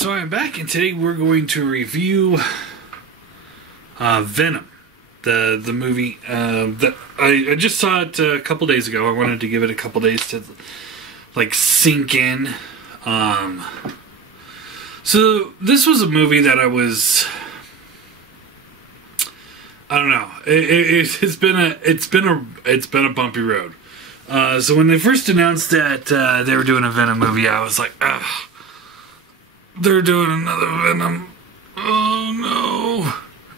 So I'm back, and today we're going to review Venom, the movie that I just saw it a couple days ago. I wanted to give it a couple days to like sink in. So this was a movie that I don't know. It's been a bumpy road. So when they first announced that they were doing a Venom movie, I was like, ugh. They're doing another Venom. Oh no.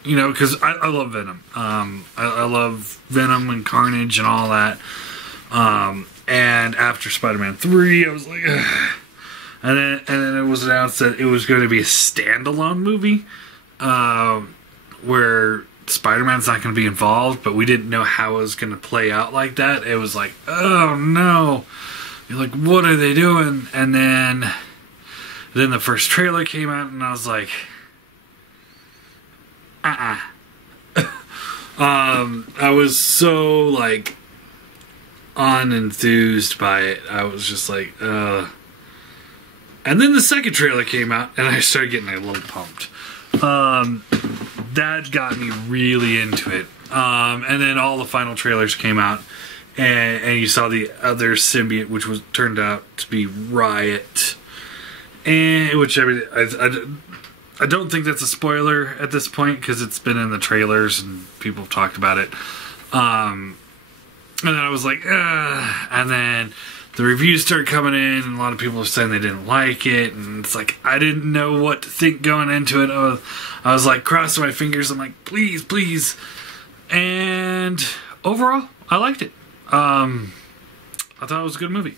You know, because I love Venom. I love Venom and Carnage and all that. And after Spider-Man 3, I was like, ugh. And then it was announced that it was going to be a standalone movie where Spider-Man's not going to be involved, but we didn't know how it was going to play out like that. It was like, oh no. You're like, what are they doing? And then the first trailer came out, and I was like, I was so, like, unenthused by it. I was just like, And then the second trailer came out, and I started getting a little pumped. That got me really into it. And then all the final trailers came out, and you saw the other symbiote, which turned out to be Riot. And which I don't think that's a spoiler at this point because it's been in the trailers and people have talked about it. And then I was like, ugh. And then the reviews started coming in, and a lot of people were saying they didn't like it, and it's like I didn't know what to think going into it. I was like crossing my fingers. I'm like, please, please. And overall, I liked it. I thought it was a good movie.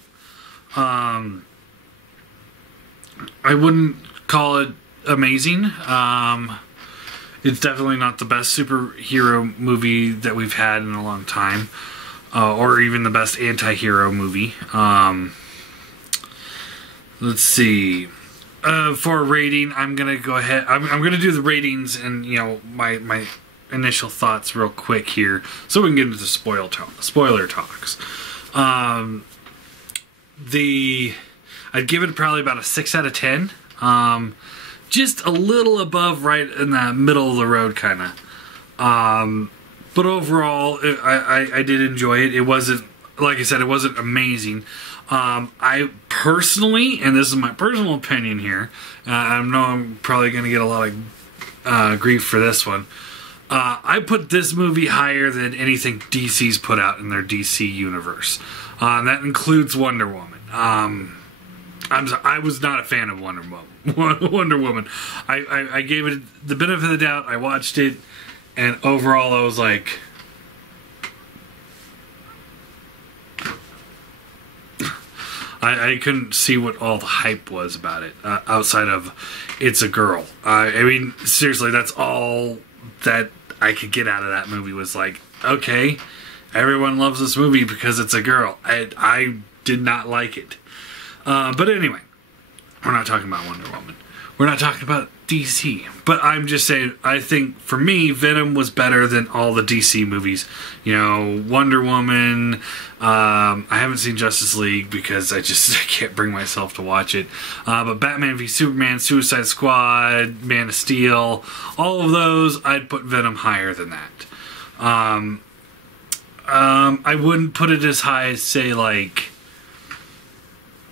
I wouldn't call it amazing. It's definitely not the best superhero movie that we've had in a long time. Or even the best anti-hero movie. Let's see. For a rating, I'm going to go ahead. I'm going to do the ratings and, you know, my initial thoughts real quick here. So we can get into the spoiler talks. I'd give it probably about a 6 out of 10. Just a little above, right in the middle of the road, kind of. But overall, I did enjoy it. It wasn't, like I said, it wasn't amazing. I personally, and this is my personal opinion here, I know I'm probably going to get a lot of grief for this one. I put this movie higher than anything DC's put out in their DC universe. That includes Wonder Woman. I was not a fan of Wonder Woman. I gave it the benefit of the doubt. I watched it, and overall, I was like, I couldn't see what all the hype was about it outside of it's a girl. I mean, seriously, that's all that I could get out of that movie was like, okay, everyone loves this movie because it's a girl. I did not like it. But anyway, we're not talking about Wonder Woman. We're not talking about DC. But I'm just saying, I think, for me, Venom was better than all the DC movies. You know, Wonder Woman, I haven't seen Justice League because I can't bring myself to watch it. But Batman v Superman, Suicide Squad, Man of Steel, all of those, I'd put Venom higher than that. I wouldn't put it as high as, say, like,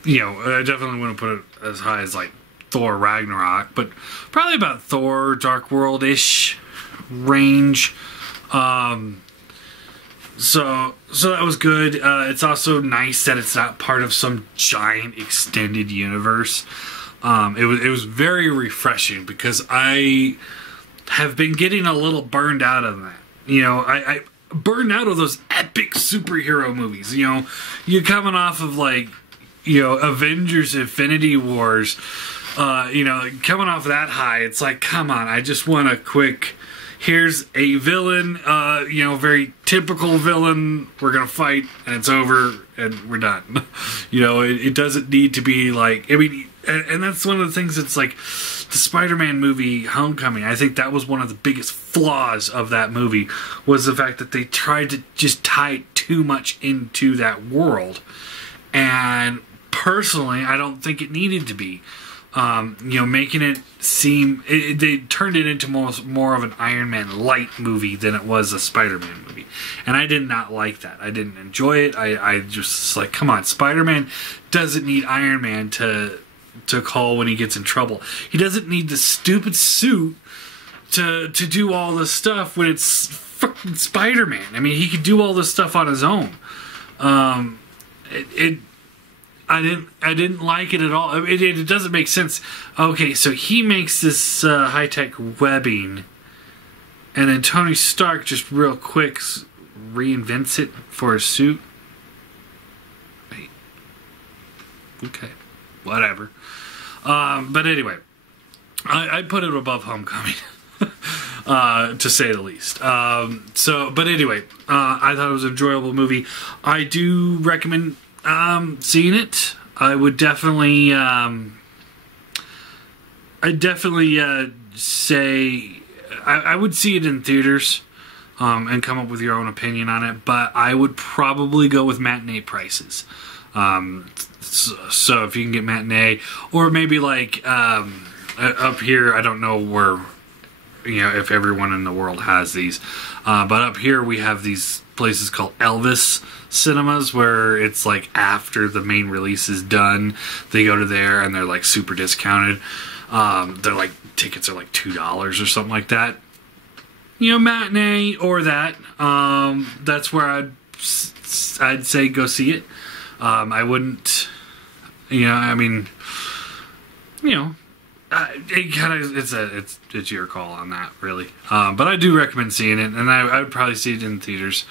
you know, I definitely wouldn't put it as high as, like, Thor Ragnarok, but probably about Thor Dark World-ish range. So that was good. It's also nice that it's not part of some giant extended universe. It was very refreshing because I have been getting a little burned out of that. You know, I burned out of those epic superhero movies. You know, you're coming off of, like, you know, Avengers Infinity Wars, you know, coming off that high, it's like, come on, I just want a quick, here's a villain, you know, very typical villain, we're gonna fight, and it's over, and we're done. You know, it doesn't need to be like, I mean, and that's one of the things that's like, the Spider-Man movie, Homecoming, I think that was one of the biggest flaws of that movie, was the fact that they tried to just tie too much into that world, and personally, I don't think it needed to be. Making it seem they turned it into more of an Iron Man light movie than it was a Spider-Man movie, and I did not like that. I didn't enjoy it. I just like, come on, Spider-Man doesn't need Iron Man to call when he gets in trouble. He doesn't need the stupid suit to do all this stuff when it's fucking Spider-Man. I mean, he could do all this stuff on his own. I didn't like it at all. It doesn't make sense. Okay, so he makes this high-tech webbing, and then Tony Stark just real quick reinvents it for a suit. Wait. Okay. Whatever. But anyway, I'd put it above Homecoming, to say the least. But anyway, I thought it was an enjoyable movie. I do recommend seeing it. I would definitely, say I would see it in theaters, and come up with your own opinion on it. But I would probably go with matinee prices. So if you can get matinee, or maybe like up here, I don't know where, if everyone in the world has these, but up here we have these places called Elvis cinemas, where it's like after the main release is done, they go to there and they're like super discounted. They're like, tickets are like $2 or something like that. Matinee or that. That's where I'd say go see it. I wouldn't, it kind of, it's your call on that, really. But I do recommend seeing it, and I would probably see it in theaters,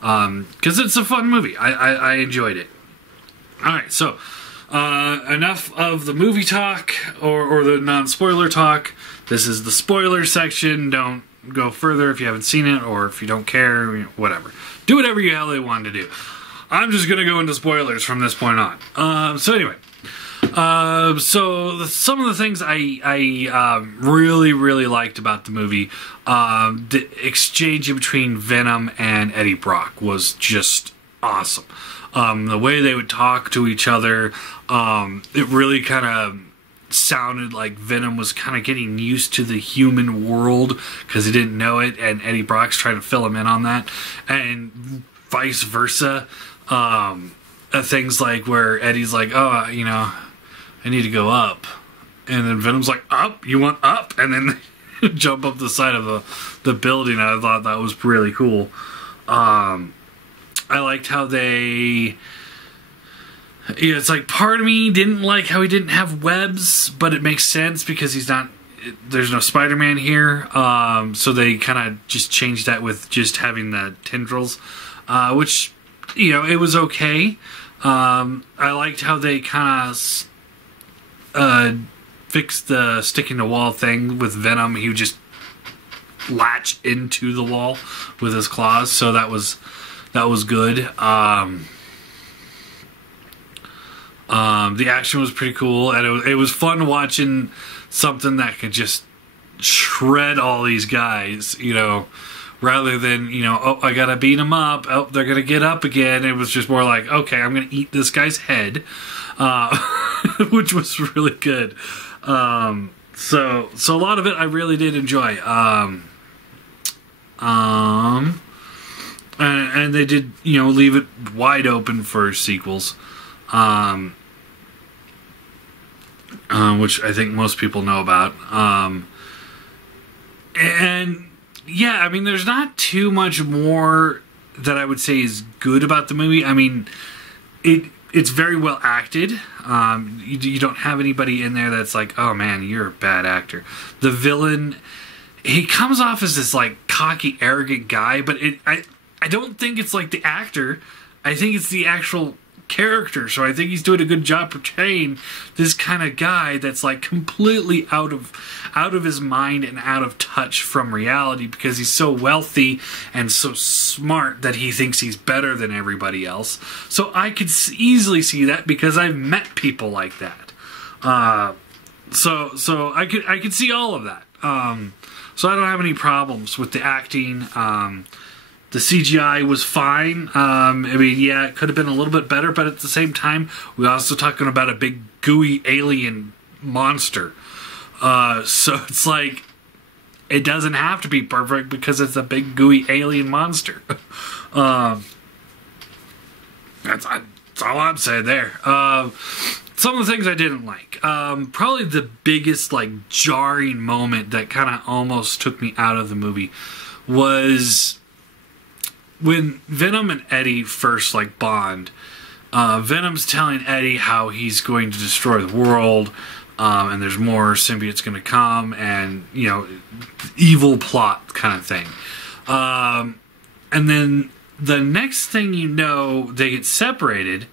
because it's a fun movie. I enjoyed it. All right, so enough of the movie talk or the non-spoiler talk. This is the spoiler section. Don't go further if you haven't seen it, or if you don't care, whatever. Do whatever you hell they want to do. I'm just going to go into spoilers from this point on. So anyway, some of the things I really, really liked about the movie, the exchange between Venom and Eddie Brock was just awesome. The way they would talk to each other, it really kind of sounded like Venom was kind of getting used to the human world because he didn't know it, and Eddie Brock's trying to fill him in on that, and vice versa. Things like where Eddie's like, oh, I need to go up, and then Venom's like, up? You want up? And then they jump up the side of the building. I thought that was really cool. I liked how it's like, part of me didn't like how he didn't have webs, but it makes sense because there's no Spider-Man here. So they kind of just changed that with just having the tendrils, which, it was okay. I liked how they kind of fixed the sticking to wall thing with Venom. He would just latch into the wall with his claws, so that was good. The action was pretty cool, and it was fun watching something that could just shred all these guys, rather than, oh, I gotta beat them up, oh, they're gonna get up again. It was just more like, okay, I'm gonna eat this guy's head, which was really good. So a lot of it I really did enjoy. And they did, leave it wide open for sequels, which I think most people know about. And yeah, I mean, there's not too much more that I would say is good about the movie. I mean, it's very well acted. You don't have anybody in there that's like, oh man, you're a bad actor. The villain, he comes off as this like cocky, arrogant guy, but I don't think it's like the actor. I think it's the actual character. So I think he's doing a good job portraying this kind of guy that's like completely out of his mind and out of touch from reality, because he's so wealthy and so smart that he thinks he's better than everybody else. So I could easily see that, because I've met people like that. So I could see all of that. So I don't have any problems with the acting. The CGI was fine. I mean, yeah, it could have been a little bit better, but at the same time, we're also talking about a big gooey alien monster. So it's like, it doesn't have to be perfect because it's a big gooey alien monster. That's all I'm saying there. Some of the things I didn't like. Probably the biggest like jarring moment that kind of almost took me out of the movie was when Venom and Eddie first like bond. Venom's telling Eddie how he's going to destroy the world, and there's more symbiotes going to come, and you know, evil plot kind of thing. And then the next thing you know, they get separated,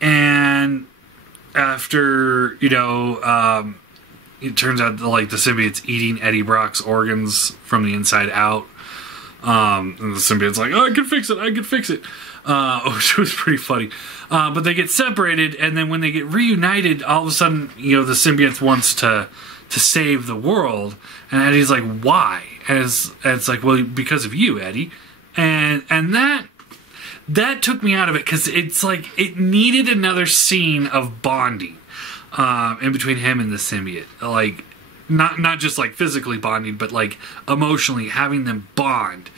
and after, you know, it turns out that, like, the symbiote's eating Eddie Brock's organs from the inside out. And the symbiote's like, oh, I can fix it, which was pretty funny. But they get separated, and then when they get reunited, all of a sudden, you know, the symbiote wants to save the world, and Eddie's like, why? And it's like, well, because of you, Eddie. And that took me out of it, because it's like, it needed another scene of bonding in between him and the symbiote. Like, not just like physically bonding, but like emotionally having them bond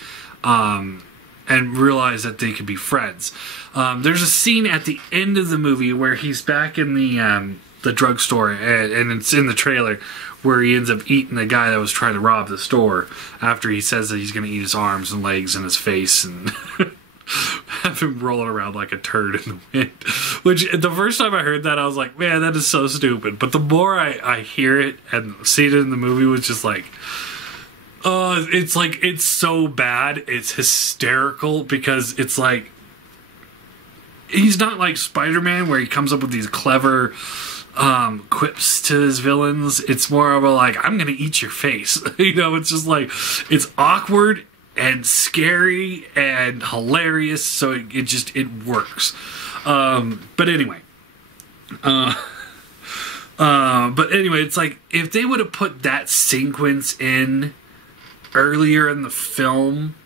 and realize that they could be friends. There's a scene at the end of the movie where he's back in the drugstore, and it's in the trailer, where he ends up eating the guy that was trying to rob the store after he says that he's going to eat his arms and legs and his face and have him rolling around like a turd in the wind. Which, the first time I heard that, I was like, man, that is so stupid. But the more I hear it and see it in the movie, was just like, it's like, it's so bad, it's hysterical, because it's like, he's not like Spider-Man where he comes up with these clever quips to his villains. It's more of a like, I'm gonna eat your face. You know, it's just like, it's awkward and scary and hilarious, so it works. But anyway, it's like, if they would have put that sequence in earlier in the film,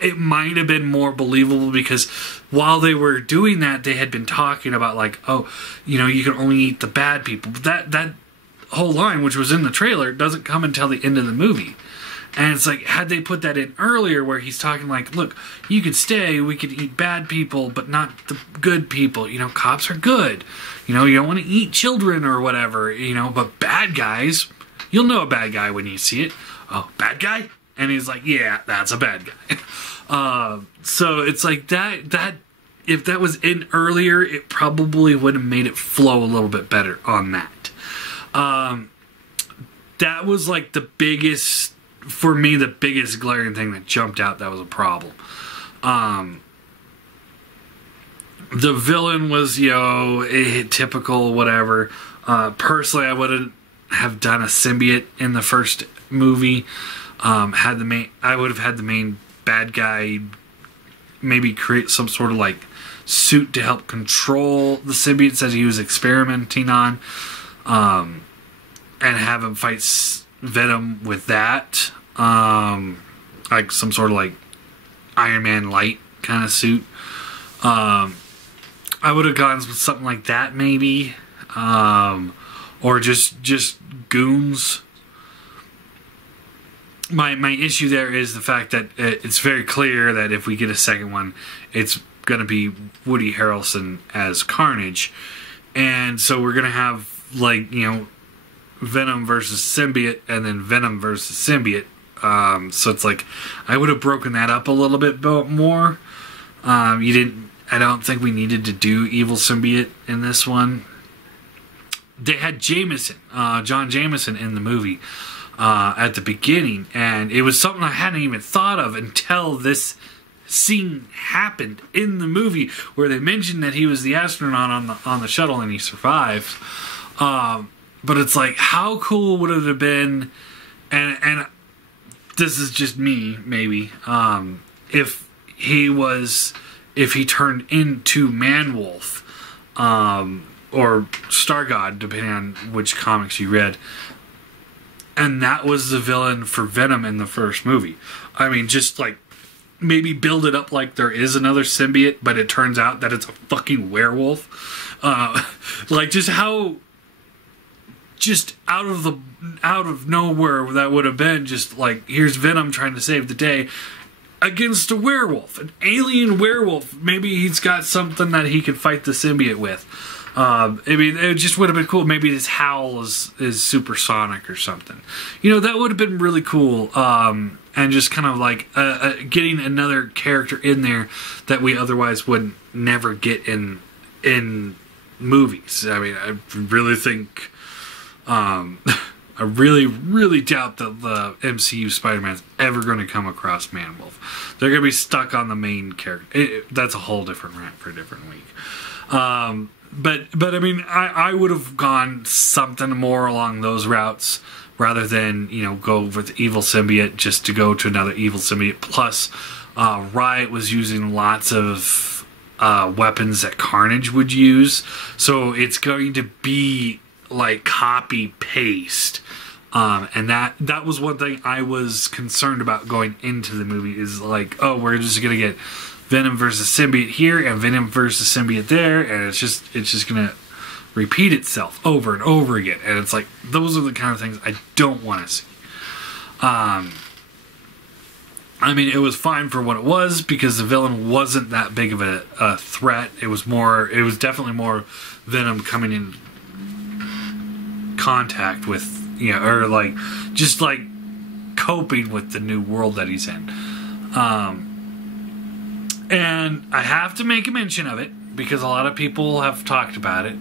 it might have been more believable, because while they were doing that, they had been talking about like, oh, you know, you can only eat the bad people. But that whole line, which was in the trailer, doesn't come until the end of the movie. And it's like, had they put that in earlier, where he's talking like, look, you could stay, we could eat bad people, but not the good people. You know, cops are good. You know, you don't want to eat children or whatever, you know, but bad guys, you'll know a bad guy when you see it. Oh, bad guy? And he's like, yeah, that's a bad guy. So it's like that if that was in earlier, it probably would have made it flow a little bit better on that. That was like the biggest, for me, the biggest glaring thing that jumped out that was a problem. The villain was, you know, typical, whatever. Personally, I wouldn't have done a symbiote in the first movie. I would have had the main bad guy maybe create some sort of like suit to help control the symbiotes that he was experimenting on, and have him fight Venom with that, like some sort of like Iron Man light kind of suit. I would have gone with something like that maybe, or just goons. My issue there is the fact that it's very clear that if we get a second one, it's going to be Woody Harrelson as Carnage. And so we're going to have, like, you know, Venom versus Symbiote, and then Venom versus Symbiote. So it's like, I would have broken that up a little bit more. I don't think we needed to do Evil Symbiote in this one. They had John Jameson in the movie. At the beginning, and it was something I hadn't even thought of until this scene happened in the movie, where they mentioned that he was the astronaut on the shuttle and he survived. But it's like, how cool would it have been? And this is just me, maybe. If he turned into Man-Wolf, or Star-God, depending on which comics you read. And that was the villain for Venom in the first movie. I mean, just like, maybe build it up like there is another symbiote, but it turns out that it's a fucking werewolf. Like, just how just out of nowhere, that would have been just like, here's Venom trying to save the day against a werewolf, an alien werewolf. Maybe he's got something that he could fight the symbiote with. I mean, it just would have been cool. Maybe his howl is supersonic or something. You know, that would have been really cool. And just kind of like getting another character in there that we otherwise would never get in movies. I mean, I really think, I really doubt that the MCU Spider-Man's ever going to come across Man-Wolf. They're going to be stuck on the main character. That's a whole different rant for a different week. But I mean, I would have gone something more along those routes rather than, you know, go with evil symbiote just to go to another evil symbiote. Plus, Riot was using lots of weapons that Carnage would use, so it's going to be like copy paste. And that was one thing I was concerned about going into the movie, is like, oh, we're just gonna get Venom versus symbiote here and Venom versus symbiote there, and it's just gonna repeat itself over and over again. And it's like, those are the kind of things I don't want to see. I mean, it was fine for what it was because the villain wasn't that big of a threat. It was definitely more Venom coming in contact with, you know, or like just like coping with the new world that he's in. And I have to make a mention of it because a lot of people have talked about it.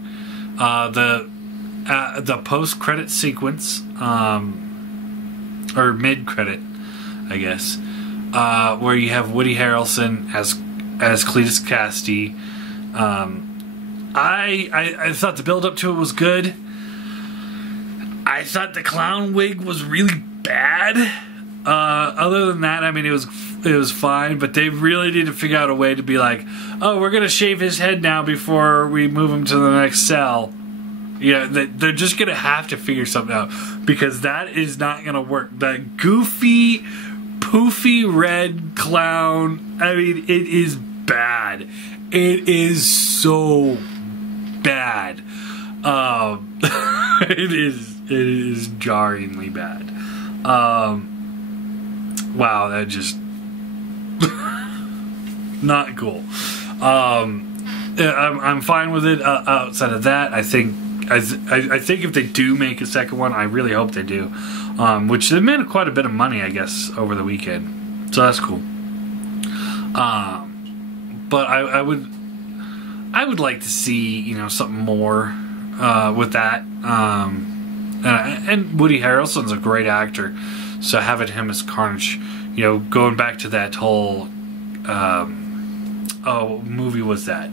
The post-credit sequence, or mid-credit, I guess, where you have Woody Harrelson as Cletus Kasady. I thought the build-up to it was good. I thought the clown wig was really bad. Other than that, I mean, it was fine, but they really need to figure out a way to be like, oh, we're gonna shave his head now before we move him to the next cell. Yeah, they're just gonna have to figure something out, because that is not gonna work. That goofy, poofy red clown, I mean, it is bad. It is so bad. It is jarringly bad. Wow, that just not cool. I'm fine with it. Outside of that, I think if they do make a second one, I really hope they do. Which they made quite a bit of money, I guess, over the weekend, so that's cool. But I would like to see, you know, something more with that. And Woody Harrelson's a great actor, so having him as Carnage, you know, going back to that whole what movie was that?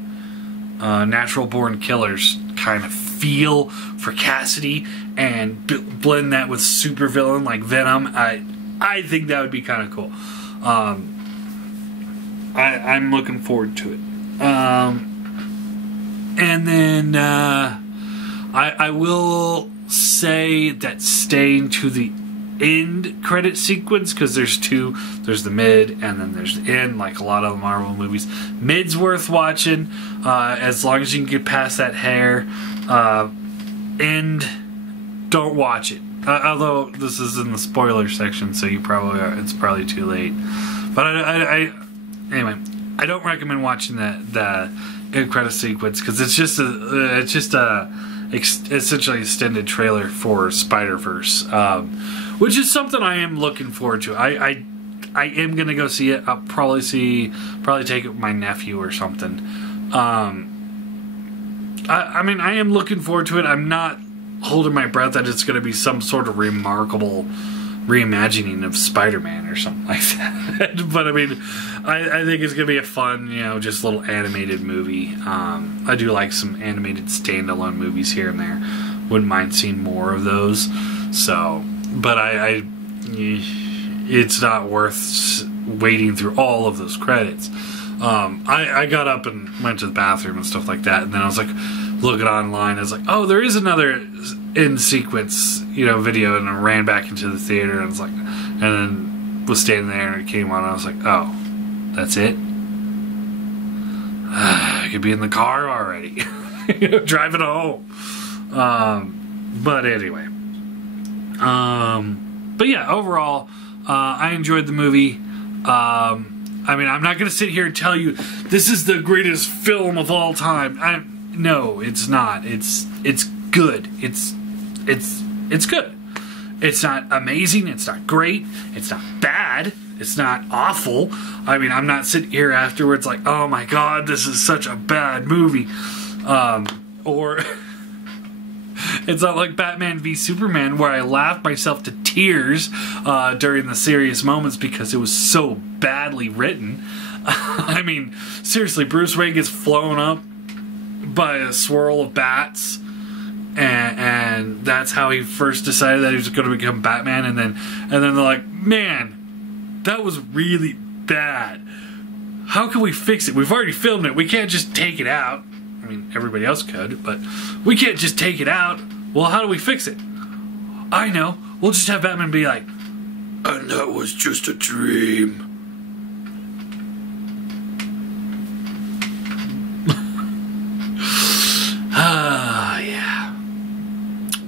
Natural Born Killers kind of feel for Cassidy, and blend that with supervillain like Venom. I think that would be kind of cool. I'm looking forward to it. And then I will say that staying to the end credit sequence, because there's two, there's the mid and then there's the end, like a lot of the Marvel movies. Mid's worth watching, as long as you can get past that hair. End, don't watch it. Although this is in the spoiler section, so you probably are, it's probably too late. But anyway, I don't recommend watching the end credit sequence, because it's just a essentially extended trailer for Spider-Verse, which is something I am looking forward to. I am gonna go see it. I'll probably take it with my nephew or something. I mean, I am looking forward to it. I'm not holding my breath that it's gonna be some sort of remarkable reimagining of Spider-Man or something like that. But I mean, I think it's gonna be a fun, you know, just little animated movie. I do like some animated standalone movies here and there. Wouldn't mind seeing more of those. So, but it's not worth waiting through all of those credits. I got up and went to the bathroom and stuff like that, and then I was like looking online. I was like, oh, there is another in sequence, you know, video, and I ran back into the theater, and I was like, and then was standing there, and it came on, and I was like, oh, that's it? I could be in the car already, you know, driving home. But anyway. But yeah, overall, I enjoyed the movie. I mean, I'm not going to sit here and tell you this is the greatest film of all time. No, it's not. It's good. It's good. It's not amazing. It's not great. It's not bad. It's not awful. I mean, I'm not sitting here afterwards like, oh my god, this is such a bad movie. Or it's not like Batman v Superman where I laughed myself to tears during the serious moments because it was so badly written. I mean, seriously, Bruce Wayne gets flown up by a swirl of bats, and that's how he first decided that he was going to become Batman, and then they're like, man, that was really bad. How can we fix it? We've already filmed it. We can't just take it out. I mean, everybody else could, but we can't just take it out. Well, how do we fix it? I know. We'll just have Batman be like, and that was just a dream. Yeah.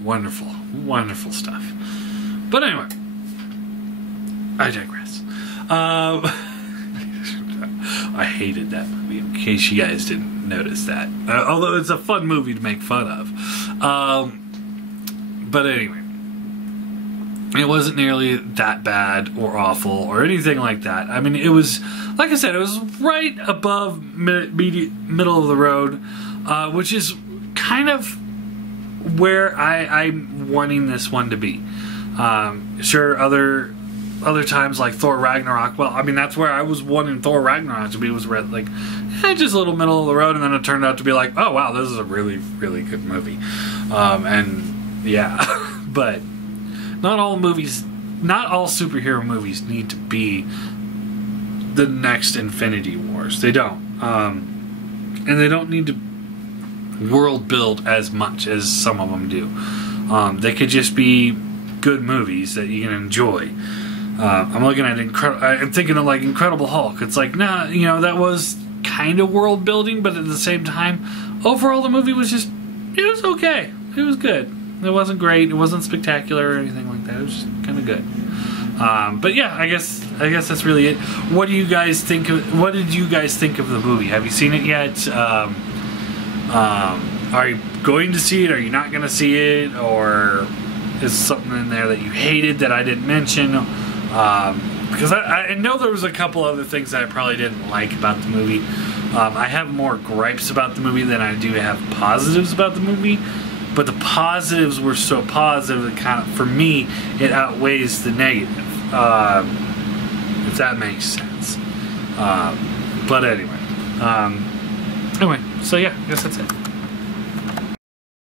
Wonderful. Wonderful stuff. But anyway, I digress. I hated that movie, in case you guys didn't notice that. Although it's a fun movie to make fun of. But anyway, it wasn't nearly that bad or awful or anything like that. I mean, it was, like I said, it was right above middle of the road, which is kind of where I'm wanting this one to be. Sure, other times like Thor Ragnarok, well, I mean, that's where I was wanting Thor Ragnarok to be, was like, just a little middle of the road, and then it turned out to be like, oh wow, this is a really, really good movie. And yeah, but not all superhero movies need to be the next Infinity Wars. They don't. And they don't need to world build as much as some of them do. They could just be good movies that you can enjoy. I'm looking at I'm thinking of like Incredible Hulk. It's like, nah, you know, that was kind of world building, but at the same time, overall the movie was just, it was okay. It was good. It wasn't great. It wasn't spectacular or anything like that. It was just kind of good. But yeah, I guess that's really it. What did you guys think of the movie? Have you seen it yet? Are you going to see it? Are you not going to see it? Or is something in there that you hated that I didn't mention? Because I know there was a couple other things that I probably didn't like about the movie. I have more gripes about the movie than I do have positives about the movie. But the positives were so positive that kind of, for me, it outweighs the negative. If that makes sense. But anyway. Anyway, so yeah, I guess that's it.